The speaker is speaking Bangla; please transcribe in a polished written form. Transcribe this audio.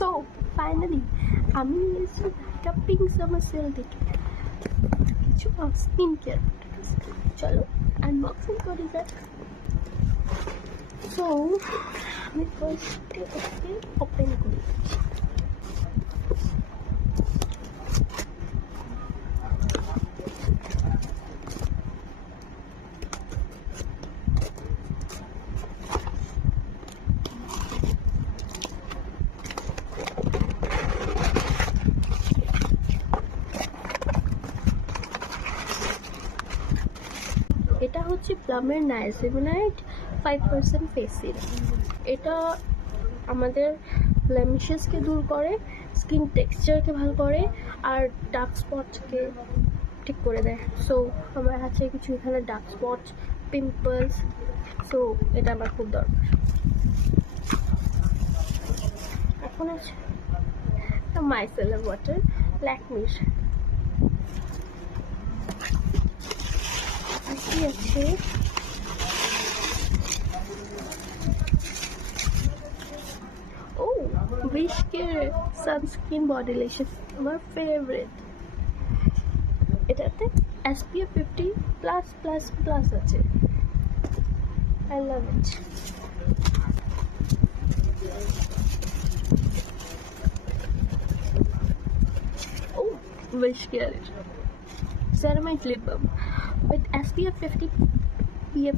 সো ফাইনালি আমি এসেছি একটা পিঙ্ক সামার সেল থেকে কিছু স্কিন কেয়ার চলো আনবক্সিং করি যাক। সো আমি ফার্স্টে ওকে ওপেন করি। এটা হচ্ছে প্লামের নাইসিনামাইড 5% ফেস সিরাম। এটা আমাদের ব্লেমিশেসকে দূর করে, স্কিন টেক্সচারকে ভালো করে, আর ডার্ক স্পটকে ঠিক করে দেয়। সো আমার আছে কিছু এখানে ডার্ক স্পট, পিম্পলস, সো এটা আমার খুব দরকার। এখন আছে একটা মাইসেলার ওয়াটার ল্যাকমির। আছে ও উইশকের সানস্ক্রিন বডি লোশন, আমার ফেভারিট। এটাতে SPF 50+++ আছে। I love it. ও উইশকের ceramide lip balm with SPF 50 PA++++।